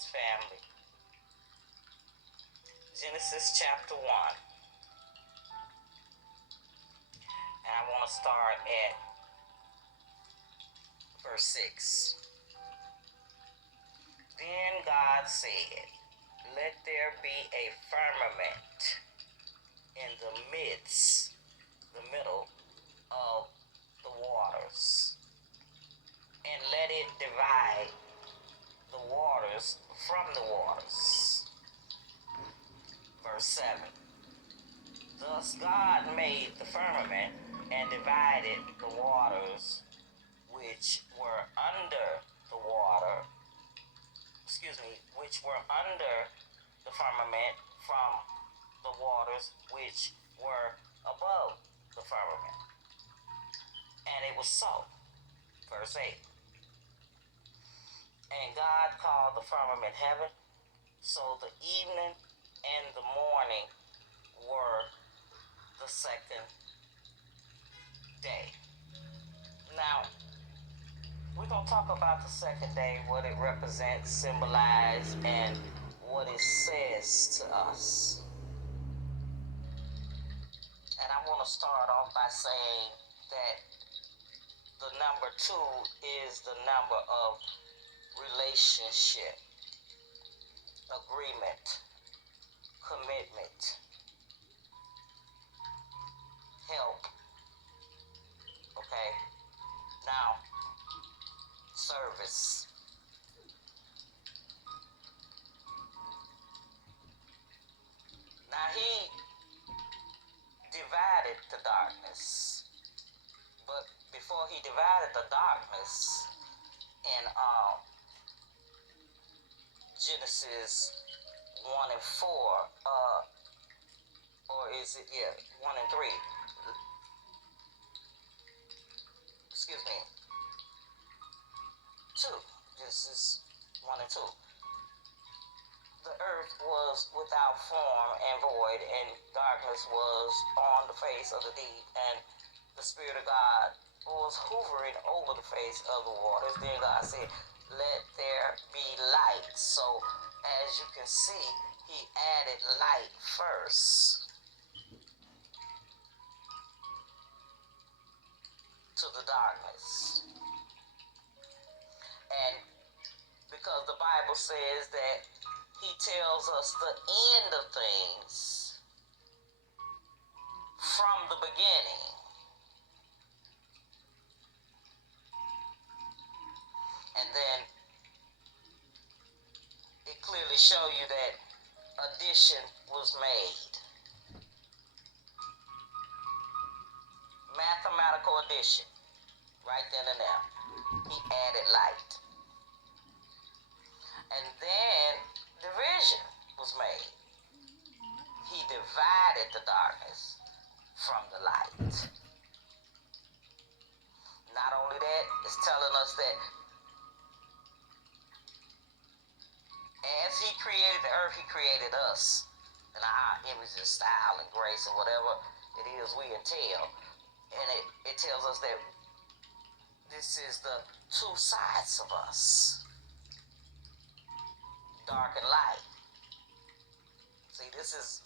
Greetings, family. Genesis chapter 1. And I want to start at verse 6. Then God said, "Let there be a firmament in the middle of the waters, and let it divide the waters from the waters." Verse 7. Thus God made the firmament and divided the waters which were under the firmament from the waters which were above the firmament. And it was so. Verse 8. And God called the firmament heaven. So the evening and the morning were the second day. Now, we're going to talk about the second day, what it represents, symbolizes, and what it says to us. And I want to start off by saying that the number 2 is the number of relationship, agreement, commitment, help. Okay? Now, service. Now, he divided the darkness. But before he divided the darkness in Genesis 1 and 4, or is it, 1 and 3. Excuse me. 2. Genesis 1 and 2. The earth was without form and void, and darkness was on the face of the deep, and the Spirit of God was hovering over the face of the waters. Then God said, "Let there be light." So, as you can see, he added light first to the darkness. And because the Bible says that he tells us the end of things from the beginning. And then it clearly shows you that addition was made. Mathematical addition. Right then and there. He added light. And then division was made. He divided the darkness from the light. Not only that, it's telling us that as he created the earth, he created us in our image and style and grace and whatever it is we entail. And it tells us that this is the two sides of us. Dark and light. See, this is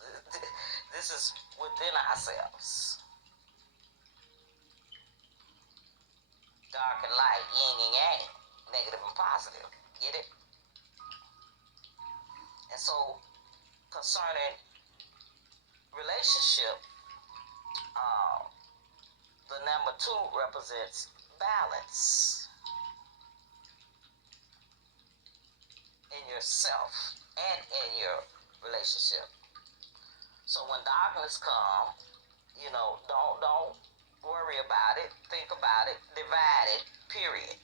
within ourselves. Dark and light, yin and yang, negative and positive. Get it? And so, concerning relationship, the number 2 represents balance in yourself and in your relationship. So when darkness comes, don't worry about it, think about it, divide it, period.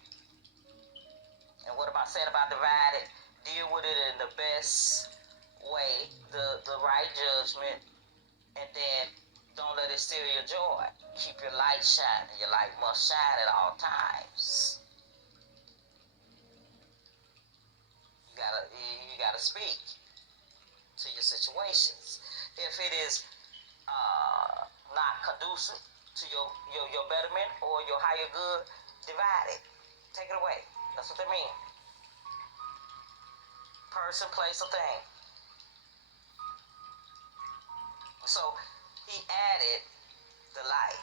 And what am I saying about divide it? Deal with it in the best way, the right judgment, and then don't let it steal your joy. Keep your light shining. Your light must shine at all times. You gotta speak to your situations. If it is not conducive to your betterment or your higher good, divide it. Take it away. That's what they mean. person, place, or thing. So he added the light.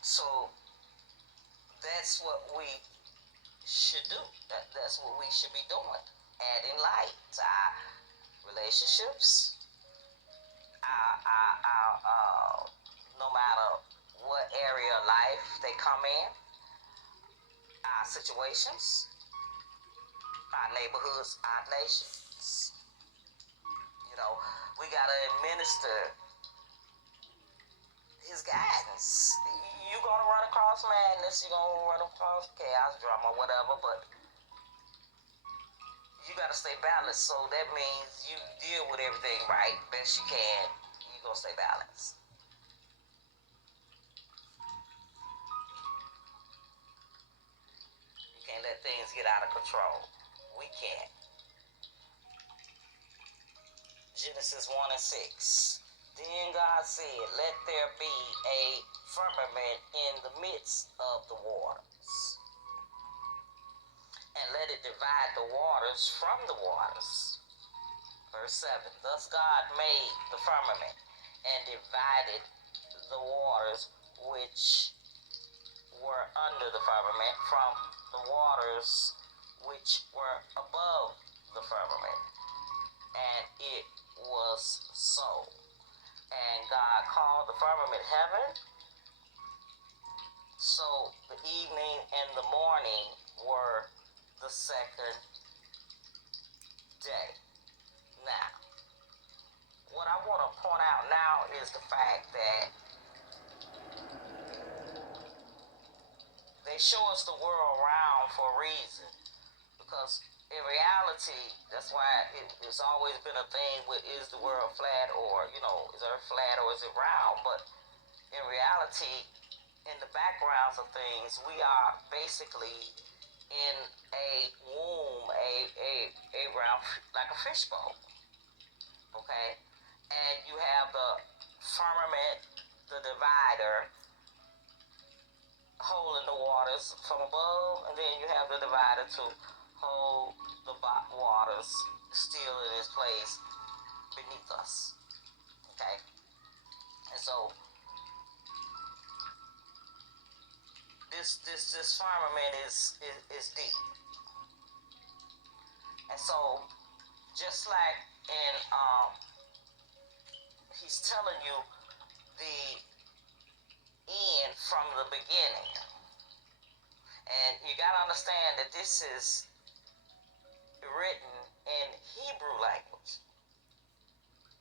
So that's what we should do. That's what we should be doing. Adding light to our relationships, no matter what area of life they come in, our situations, our neighborhoods, our nations. You know, we gotta administer his guidance. You're gonna run across madness, you're gonna run across chaos, drama, whatever, but you gotta stay balanced. So that means you deal with everything right best you can. You're gonna stay balanced. You can't let things get out of control. We can't. Genesis 1 and 6. Then God said, let there be a firmament in the midst of the waters, and let it divide the waters from the waters. Verse 7. Thus God made the firmament and divided the waters which were under the firmament from the waters which were above the firmament. And it was so. And God called the firmament heaven. So the evening and the morning were the second day. Now, what I want to point out now is the fact that they show us the world round for a reason. Because in reality, that's why it's always been a thing with, is the world flat, or, is Earth flat, or is it round? But in reality, in the backgrounds of things, we are basically in a womb, a round, like a fishbowl. Okay? And you have the firmament, the divider, holding the waters from above, and then you have the divider to hold the waters still in its place beneath us. Okay? And so this firmament is deep. And so just like in he's telling you the end from the beginning. And you gotta understand that this is written in Hebrew language.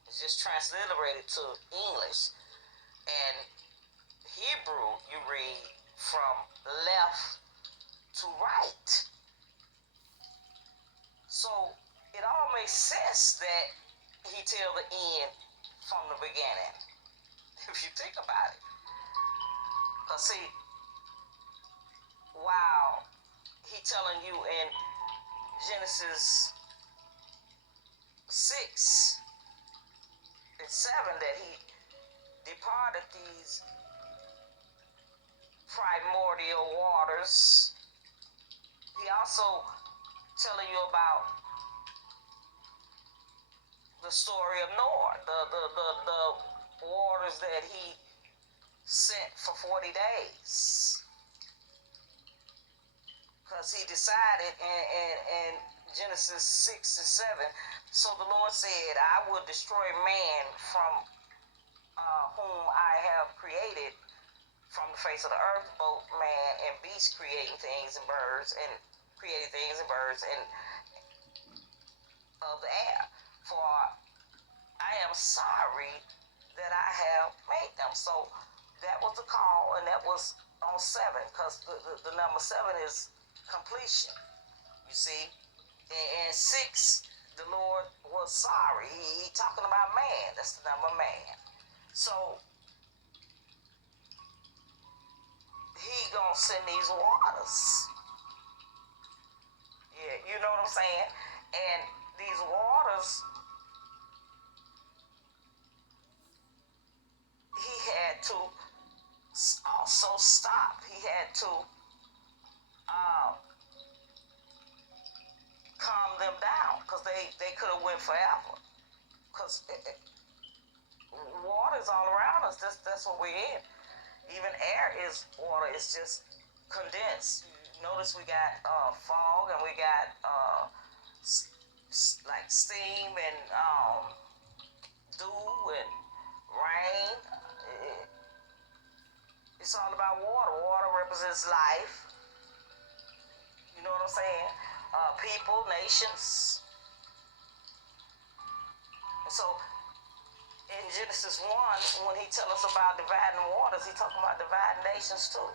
It's just transliterated to English. And Hebrew, you read from left to right. So it all makes sense that he tell the end from the beginning, if you think about it. Because see, while he telling you in Genesis 6 and 7 that he departed these primordial waters, he also telling you about the story of Noah, the waters that he sent for 40 days. Because he decided in Genesis 6 and 7, so the Lord said, I will destroy man from whom I have created from the face of the earth, both man and beast, creating things and birds, and creating things and birds and of the air. For I am sorry that I have made them. So that was the call, and that was on 7, because the number 7 is completion. You see, in 6, the Lord was sorry. He talking about man. That's the number man. So he gonna send these waters. Yeah, you know what I'm saying? And these waters, he had to also stop. He had to calm them down, because they could have went forever. Because water is all around us. That's what we're in. Even air is water. It's just condensed. Notice we got fog, and we got like steam and dew and rain. It's all about water. Water represents life. You know what I'm saying? People, nations. And so in Genesis 1, when he tells us about dividing waters, he talking about dividing nations too.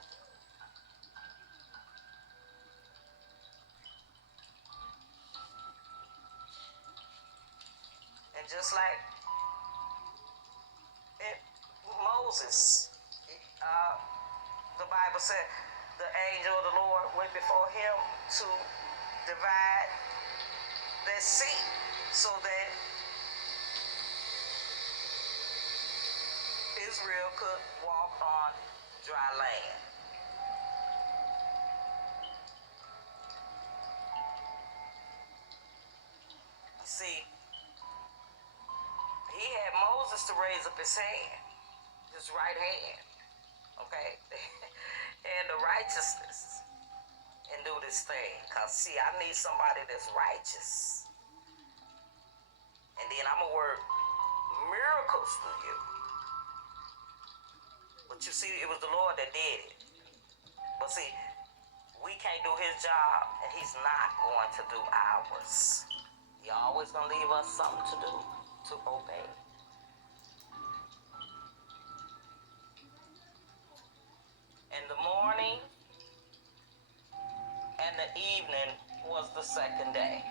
And just like Moses, the Bible said the angel of the Lord went before him to divide the sea so that Israel could walk on dry land. See, he had Moses to raise up his hand, his right hand, okay, and the righteousness, and do this thing. Because, see, I need somebody that's righteous. And then I'm going to work miracles through you. But you see, it was the Lord that did it. But see, we can't do his job, and he's not going to do ours. He always going to leave us something to do, to obey. And the morning and the evening was the second day.